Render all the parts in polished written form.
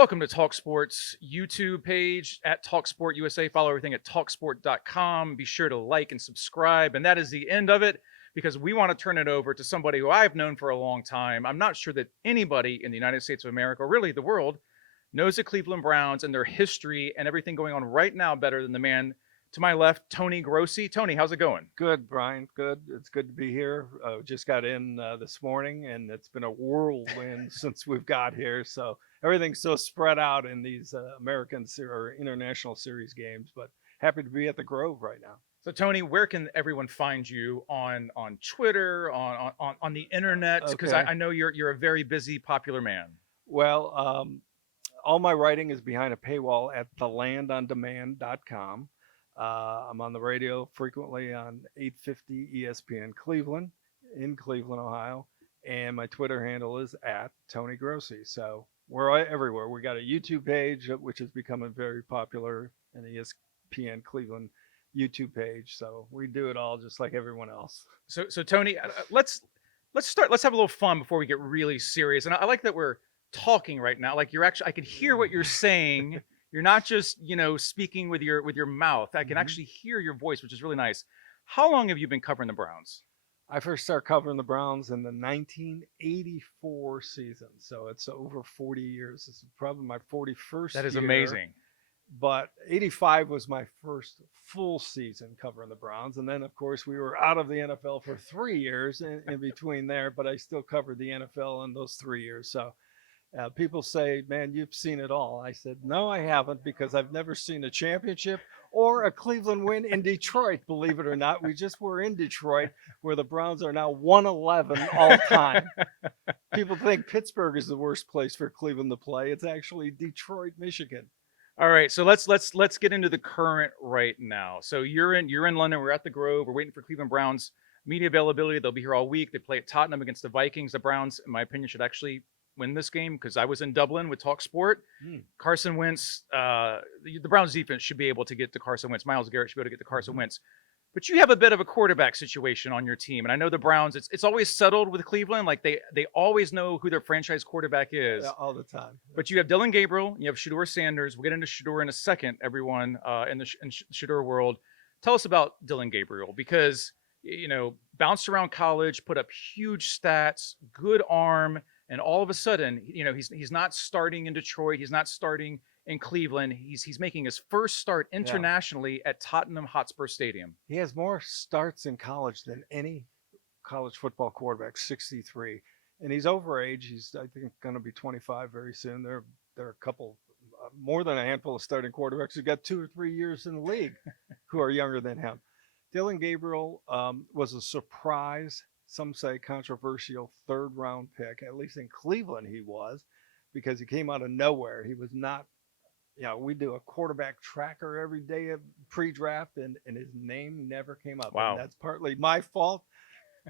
Welcome to talkSPORT's YouTube page at talkSPORT USA. Follow everything at talksport.com. Be sure to like and subscribe. And that is the end of it because we want to turn it over to somebody who I've known for a long time. I'm not sure that anybody in the United States of America, or really the world, knows the Cleveland Browns and their history and everything going on right now better than the man to my left, Tony Grossi. Tony, how's it going? Good, Brian. Good. It's good to be here. Just got in this morning, and it's been a whirlwind since we've got here. So everything's so spread out in these or international series games. But happy to be at the Grove right now. So, Tony, where can everyone find you on Twitter, on the internet? Because Okay. I know you're a very busy, popular man. Well, all my writing is behind a paywall at thelandondemand.com. I'm on the radio frequently on 850 ESPN Cleveland in Cleveland, Ohio. And my Twitter handle is at Tony Grossi. So we're everywhere. We got a YouTube page, which is becoming very popular, an ESPN Cleveland YouTube page. So we do it all just like everyone else. So Tony, let's start. Let's have a little fun before we get really serious. And I like that we're talking right now. Like I can hear what you're saying. You're not just, speaking with your mouth. I can actually hear your voice, which is really nice. How long have you been covering the Browns? I first started covering the Browns in the 1984 season. So it's over 40 years. This is probably my 41st That is year. amazing. But 85 was my first full season covering the Browns. And then, of course, we were out of the NFL for 3 years in between there. But I still covered the NFL in those 3 years. So people say, man, you've seen it all. I said, no, I haven't, because I've never seen a championship or a Cleveland win in Detroit, believe it or not. We just were in Detroit, where the Browns are now 111 all time. People think Pittsburgh is the worst place for Cleveland to play. It's actually Detroit, Michigan. All right, so let's get into the current right now. So you're in London. We're at the Grove. We're waiting for Cleveland Browns media availability. They'll be here all week. They play at Tottenham against the Vikings. The Browns, in my opinion, should actually win this game because I was in Dublin with talkSPORT. Carson Wentz, the Browns defense should be able to get to Carson Wentz. Myles Garrett should be able to get to Carson Wentz. But you have a bit of a quarterback situation on your team. And I know the Browns, it's always settled with Cleveland. Like they always know who their franchise quarterback is. Yeah, all the time. But you have Dillon Gabriel, you have SHEDEUR'S Sanders. We'll get into SHEDEUR in a second, everyone in the SHEDEUR world. Tell us about Dillon Gabriel because, bounced around college, put up huge stats, good arm, and all of a sudden, he's not starting in Detroit. He's not starting in Cleveland. He's making his first start internationally at Tottenham Hotspur Stadium. He has more starts in college than any college football quarterback, 63. And he's overage. He's, I think, going to be 25 very soon. There are a couple, more than a handful of starting quarterbacks who got 2 or 3 years in the league who are younger than him. Dillon Gabriel was a surprise, some say controversial, third-round pick. At least in Cleveland he was, because he came out of nowhere. He was not, we do a quarterback tracker every day of pre-draft, and his name never came up. Wow. And that's partly my fault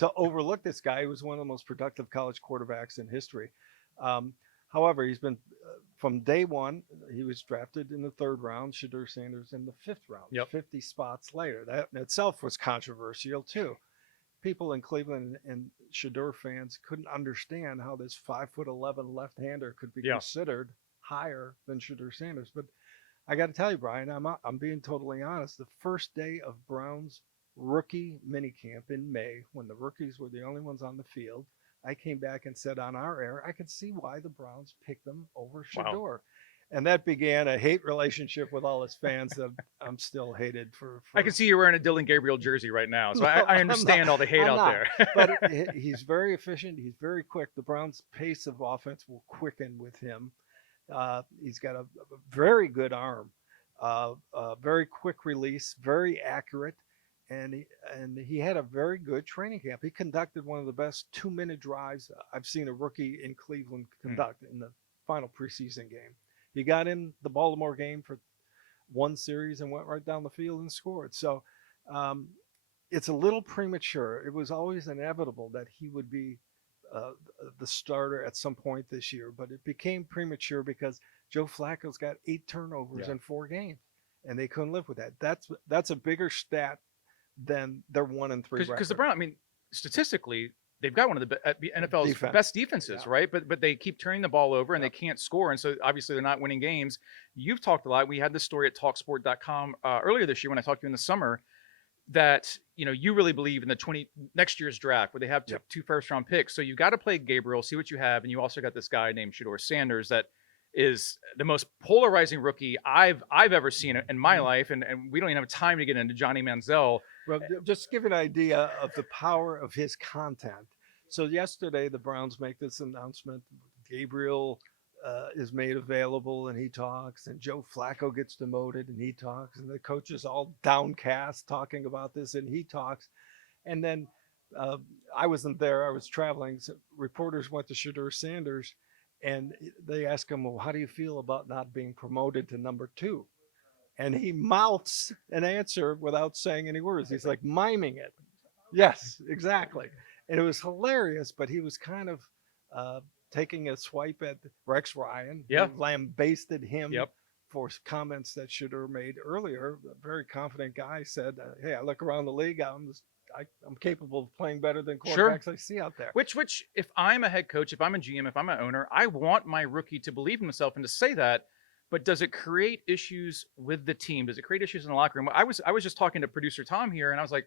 to overlook this guy. He was one of the most productive college quarterbacks in history. However, he's been, from day one, he was drafted in the 3rd round, SHEDEUR'S Sanders in the 5th round, 50 spots later. That in itself was controversial, too. People in Cleveland and SHEDEUR fans couldn't understand how this 5'11" left-hander could be considered higher than SHEDEUR'S Sanders. But I got to tell you, Brian, I'm being totally honest. The first day of Browns rookie minicamp in May, when the rookies were the only ones on the field, I came back and said on our air, I could see why the Browns picked them over SHEDEUR. Wow. And that began a hate relationship with all his fans that I'm still hated for. I can see you're wearing a Dillon Gabriel jersey right now, so I understand all the hate out there. But he's very efficient. He's very quick. The Browns' pace of offense will quicken with him. He's got a very good arm, very quick release, very accurate, and he had a very good training camp. He conducted one of the best 2-minute drives I've seen a rookie in Cleveland conduct in the final preseason game. He got in the Baltimore game for one series and went right down the field and scored. So it's a little premature. It was always inevitable that he would be the starter at some point this year, but it became premature because Joe Flacco's got 8 turnovers in 4 games, and they couldn't live with that. That's a bigger stat than their 1-3 record. Because the Browns, statistically, they've got one of the NFL's Defense. best defenses, Yeah. right? But they keep turning the ball over and Yep. they can't score, and so obviously they're not winning games. You've talked a lot. We had this story at talkSPORT.com earlier this year when I talked to you in the summer that you really believe in the next year's draft where they have Yep. two first-round picks. So you've got to play Gabriel, see what you have, and you also got this guy named SHEDEUR'S Sanders that is the most polarizing rookie I've ever seen in my life, and we don't even have time to get into Johnny Manziel. Well, just to give you an idea of the power of his content. So yesterday, the Browns make this announcement. Gabriel is made available, and he talks, and Joe Flacco gets demoted, and he talks, and the coach is all downcast talking about this, and he talks. And then I wasn't there. I was traveling. So reporters went to SHEDEUR'S Sanders, and they asked him, well, how do you feel about not being promoted to number 2? And he mouths an answer without saying any words. He's like miming it. Yes, exactly. And it was hilarious, but he was kind of taking a swipe at Rex Ryan, Yeah. who lambasted him Yep. for comments that SHEDEUR made earlier. A very confident guy said, hey, I look around the league, I'm capable of playing better than quarterbacks I see out there. Which, if I'm a head coach, if I'm a GM, if I'm an owner, I want my rookie to believe in himself and to say that. But does it create issues with the team? Does it create issues in the locker room? I was just talking to producer Tom here, and I was like,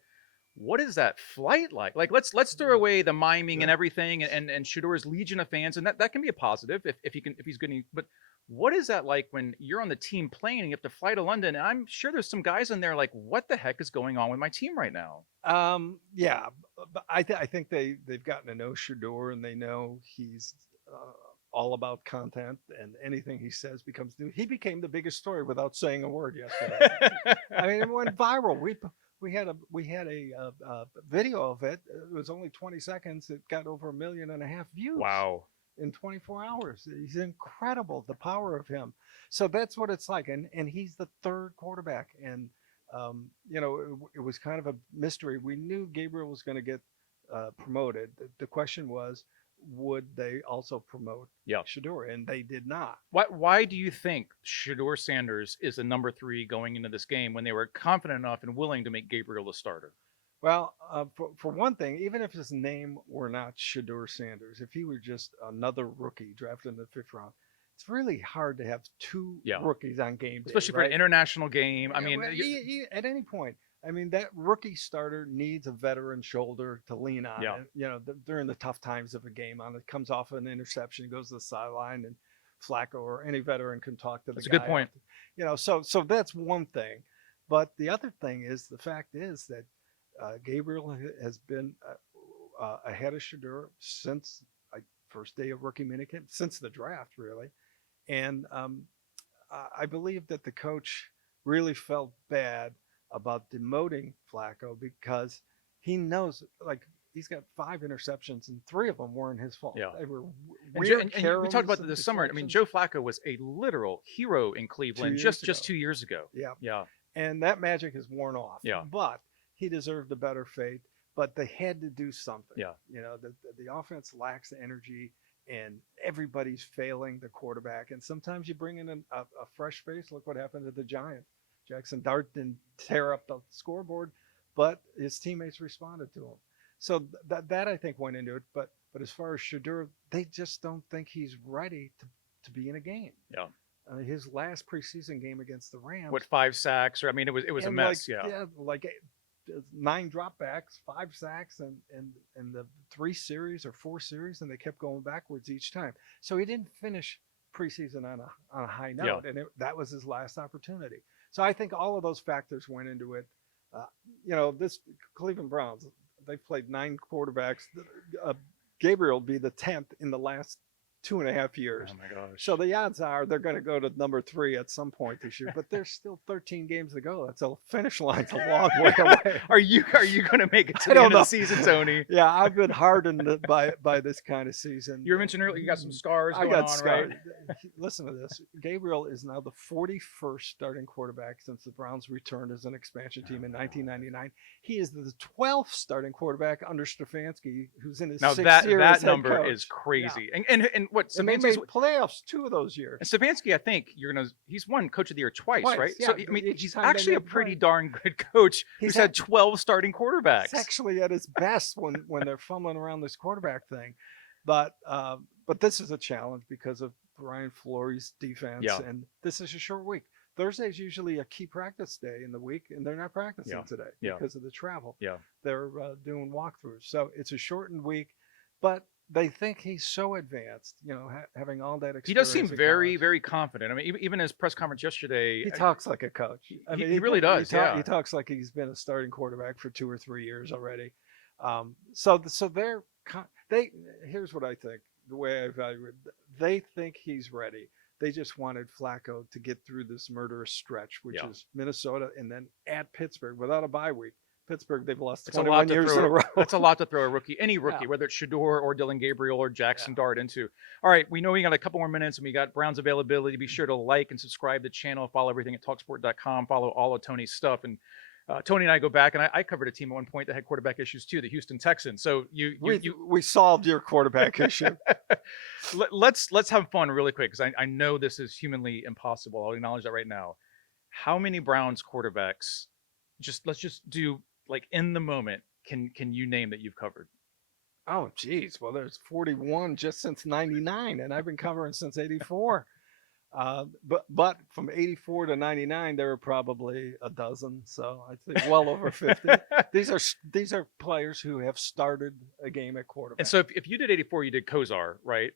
what is that flight like? Like, let's throw away the miming and everything, and SHEDEUR'S legion of fans, and that can be a positive if he's good. But what is that like when you're on the team playing and you have to fly to London? And I'm sure there's some guys in there like, what the heck is going on with my team right now? Yeah, but I think they've gotten to know SHEDEUR, and they know he's all about content, and anything he says becomes new. He became the biggest story without saying a word yesterday. I mean, it went viral. We had a video of it. It was only 20 seconds. It got over 1.5 million views. Wow. In 24 hours. He's incredible, the power of him. So that's what it's like. And he's the 3rd quarterback. And, it was kind of a mystery. We knew Gabriel was going to get promoted. The question was, would they also promote SHEDEUR? And they did not. Why do you think SHEDEUR'S Sanders is the number 3 going into this game when they were confident enough and willing to make Gabriel the starter? Well, for one thing, even if his name were not SHEDEUR'S Sanders, if he were just another rookie drafted in the 5th round, it's really hard to have 2 rookies on game day, especially for an international game. I mean, well, at any point. I mean, that rookie starter needs a veteran shoulder to lean on. Yeah. During the tough times of a game, it comes off an interception, goes to the sideline, and Flacco or any veteran can talk to the guy. That's a good point. So that's one thing. But the other thing is, the fact is that Gabriel has been ahead of SHEDEUR since first day of rookie minicamp, since the draft, really. And I believe that the coach really felt bad about demoting Flacco because he knows, he's got 5 interceptions and 3 of them weren't his fault. Yeah. They were and we talked about this summer. I mean, Joe Flacco was a literal hero in Cleveland just 2 years ago. Yeah. Yeah. And that magic has worn off. Yeah. But he deserved a better fate. But they had to do something. Yeah. The offense lacks energy, and everybody's failing the quarterback. And sometimes you bring in a fresh face. Look what happened to the Giants. Jackson Dart didn't tear up the scoreboard, but his teammates responded to him. So that I think went into it. But as far as SHEDEUR, they just don't think he's ready to be in a game. Yeah. His last preseason game against the Rams. 5 sacks? Or I mean, it was a mess. 9 dropbacks, 5 sacks, and the 3 series or 4 series, and they kept going backwards each time. So he didn't finish preseason on a high note, and that was his last opportunity. So I think all of those factors went into it. This Cleveland Browns, they've played 9 quarterbacks. Gabriel will be the 10th in the last 2.5 years. Oh my gosh. So the odds are they're going to go to number 3 at some point this year, but there's still 13 games to go. That's a finish line's a long way away. Are you going to make it to the end of the season, Tony? Yeah, I've been hardened by this kind of season. You mentioned earlier you got some scars going on, scars. right? Listen to this. Gabriel is now the 41st starting quarterback since the Browns returned as an expansion team in 1999. He is the 12th starting quarterback under Stefanski, who's in his 6th year as that head number coach. is crazy. Yeah. And what And they Stefanski's made playoffs 2 of those years. and Stefanski, I think he's won Coach of the Year twice, right? Yeah, So I mean, each he's time they actually a made pretty play. darn good coach He's who's had 12 starting quarterbacks. He's actually at his best when they're fumbling around this quarterback thing. But this is a challenge because of Brian Flores' defense, Yeah. and this is a short week. Thursday is usually a key practice day in the week, and they're not practicing today because of the travel. Yeah. They're doing walkthroughs. So it's a shortened week, but they think he's so advanced, having all that experience. He does seem in very, college. very confident. I mean, even his press conference yesterday, He talks like a coach. He really does. He talks like he's been a starting quarterback for 2 or 3 years already. So here's what I think. The way I evaluate it, they think he's ready. They just wanted Flacco to get through this murderous stretch, which is Minnesota and then at Pittsburgh without a bye week. Pittsburgh, they've lost 21 years in a row. That's a lot to throw any rookie, whether it's Shedeur or Dillon Gabriel or Jackson Dart into. All right, we know we got a couple more minutes and we got Browns availability. Be sure to like and subscribe to the channel. Follow everything at talksport.com. Follow all of Tony's stuff. And Tony and I go back, and I covered a team at one point that had quarterback issues too, the Houston Texans. So we solved your quarterback issue. Let's have fun really quick, because I know this is humanly impossible. I'll acknowledge that right now. How many Browns quarterbacks? Let's just do like in the moment. Can you name that you've covered? Oh, geez. Well, there's 41 just since '99, and I've been covering since '84. But from '84 to '99, there were probably a dozen. So I think well over 50. These are players who have started a game at quarterback. And so if you did '84, you did Kozar, right?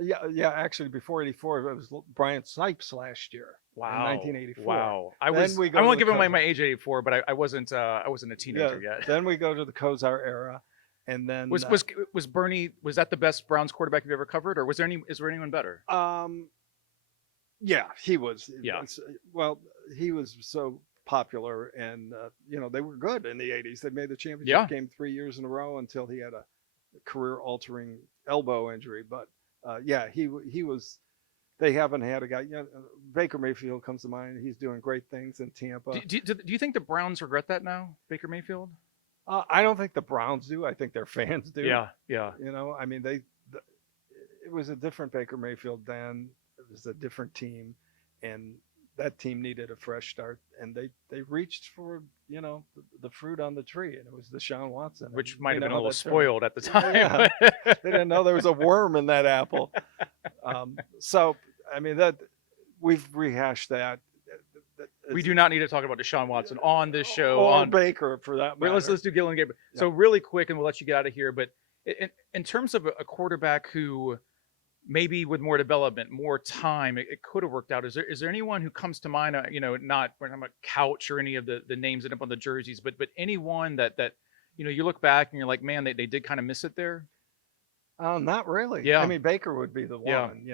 Yeah. Actually, before '84, it was Brian Snipes last year. Wow. In 1984. Wow. I won't give him my age at '84, but I wasn't a teenager yet. Then we go to the Kozar era. And then was Bernie, was that the best Browns quarterback you've ever covered, or is there anyone better? Yeah, he was. Yeah. Well, he was so popular, and they were good in the '80s. They made the championship game 3 years in a row until he had a career-altering elbow injury. But he was. They haven't had a guy. Baker Mayfield comes to mind. He's doing great things in Tampa. Do you think the Browns regret that now, Baker Mayfield? I don't think the Browns do. I think their fans do. Yeah. I mean, it was a different Baker Mayfield then. It was a different team, and that team needed a fresh start. And they reached for the fruit on the tree, and it was Deshaun Watson, which might have been a little spoiled at the time. Yeah. They didn't know there was a worm in that apple. So I mean that we've rehashed that. We do not need to talk about Deshaun Watson on this show. Or on Baker, for that matter. Let's do Gillen Gabriel. Yeah. So really quick, and we'll let you get out of here. But in terms of a quarterback who maybe with more development, more time, it could have worked out. Is there anyone who comes to mind? Not we're talking about Couch or any of the names that up on the jerseys, but anyone that you look back and you're like, man, they did kind of miss it there. Not really. Yeah. I mean, Baker would be the one.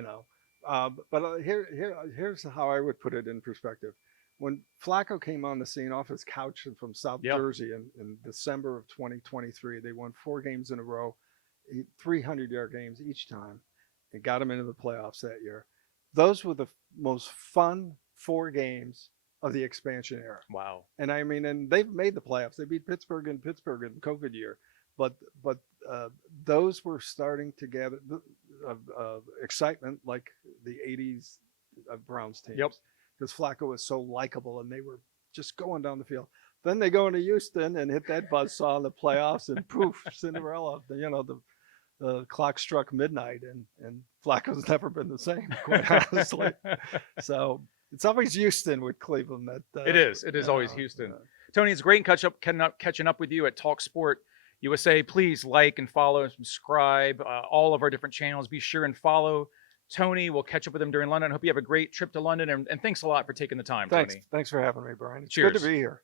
But here's how I would put it in perspective. When Flacco came on the scene off his couch from South Jersey in December of 2023, they won 4 games in a row, 300-yard games each time, and got them into the playoffs that year. Those were the most fun 4 games of the expansion era. Wow. And I mean, and they've made the playoffs. They beat Pittsburgh in COVID year, but those were starting to gather excitement like the '80s Browns teams. Yep. Because Flacco was so likable, and they were just going down the field. Then they go into Houston and hit that buzzsaw in the playoffs, and poof, Cinderella. The clock struck midnight, and Flacco's never been the same, quite honestly. So it's always Houston with Cleveland. It is always Houston. Tony, it's great catching up with you at TalkSport USA. Please like and follow and subscribe all of our different channels. Be sure and follow Tony. We'll catch up with him during London. I hope you have a great trip to London, and thanks a lot for taking the time, Tony. Thanks for having me, Brian. It's Cheers. good to be here.